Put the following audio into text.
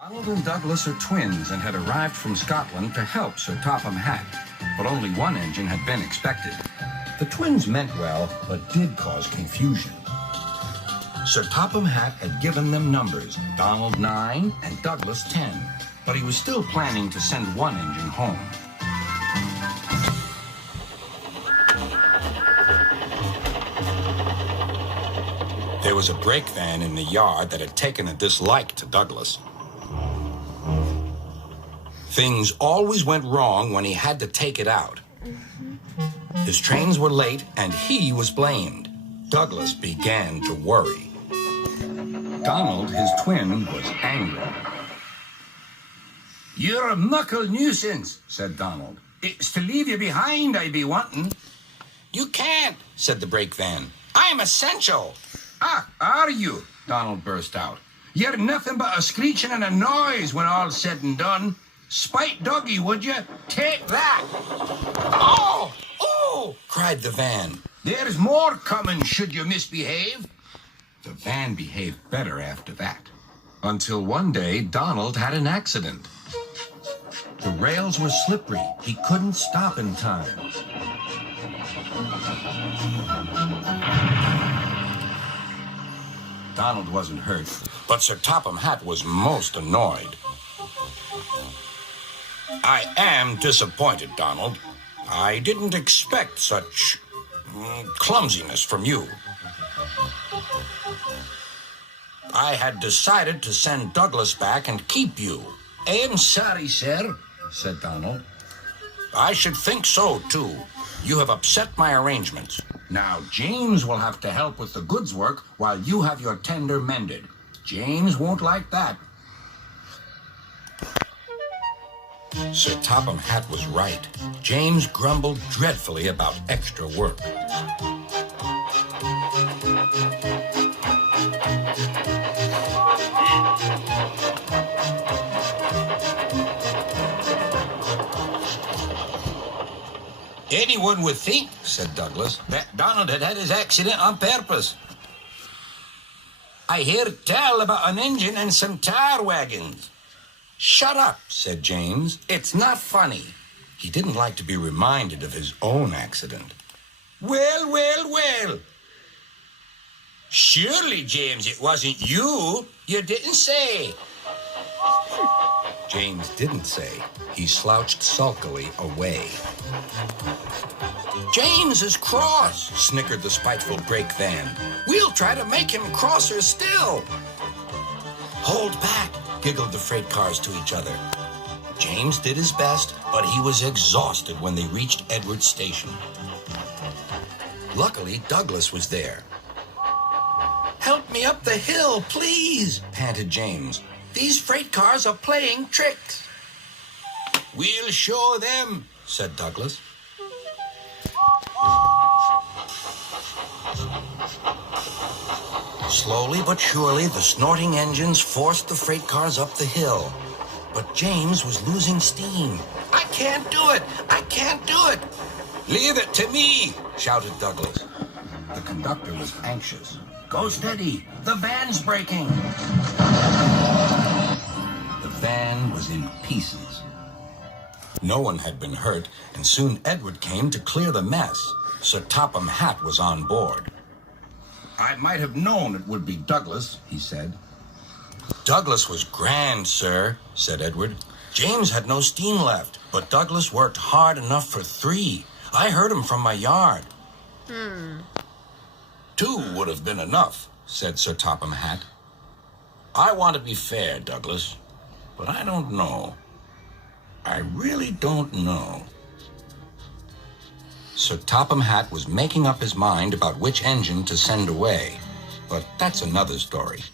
Donald and Douglas are twins and had arrived from Scotland to help Sir Topham Hatt, but only one engine had been expected. The twins meant well, but did cause confusion. Sir Topham Hatt had given them numbers, Donald 9 and Douglas 10, but he was still planning to send one engine home. There was a brake van in the yard that had taken a dislike to Douglas. Things always went wrong when he had to take it out. His trains were late, and he was blamed. Douglas began to worry. Donald, his twin, was angry. "You're a muckle nuisance," said Donald. "It's to leave you behind I be wanting." "You can't," said the brake van. "I'm essential." "Ah, are you?" Donald burst out. "You're nothing but a screeching and a noise when all's said and done. Spite doggy, would you? Take that!" "Oh! Oh!" cried the van. "There's more coming should you misbehave." The van behaved better after that. Until one day, Donald had an accident. The rails were slippery. He couldn't stop in time. Donald wasn't hurt, but Sir Topham Hatt was most annoyed. "I am disappointed, Donald. I didn't expect such clumsiness from you. I had decided to send Douglas back and keep you." "I'm sorry, sir," said Donald. "I should think so, too. You have upset my arrangements. Now, James will have to help with the goods work while you have your tender mended. James won't like that." Sir Topham Hatt was right. James grumbled dreadfully about extra work. "Anyone would think," said Douglas, "that Donald had had his accident on purpose. I hear tell about an engine and some tar wagons." "Shut up," said James. "It's not funny." He didn't like to be reminded of his own accident. "Well, well, well. Surely, James, it wasn't you. You didn't say." James didn't say. He slouched sulkily away. "James is cross," snickered the spiteful brake van. "We'll try to make him crosser still." "Hold back," giggled the freight cars to each other. James did his best, but he was exhausted when they reached Edward's station. Luckily, Douglas was there. "Help me up the hill, please," panted James. "These freight cars are playing tricks." "We'll show them," said Douglas. Slowly but surely, the snorting engines forced the freight cars up the hill. But James was losing steam. "I can't do it! I can't do it!" "Leave it to me!" shouted Douglas. The conductor was anxious. "Go steady! The van's breaking!" The van was in pieces. No one had been hurt, and soon Edward came to clear the mess. Sir Topham Hatt was on board. "I might have known it would be Douglas," he said. "Douglas was grand, sir," said Edward. "James had no steam left, but Douglas worked hard enough for 3. I heard him from my yard." 2 would have been enough," said Sir Topham Hatt. "I want to be fair, Douglas, but I don't know. I really don't know." Sir Topham Hatt was making up his mind about which engine to send away, but that's another story.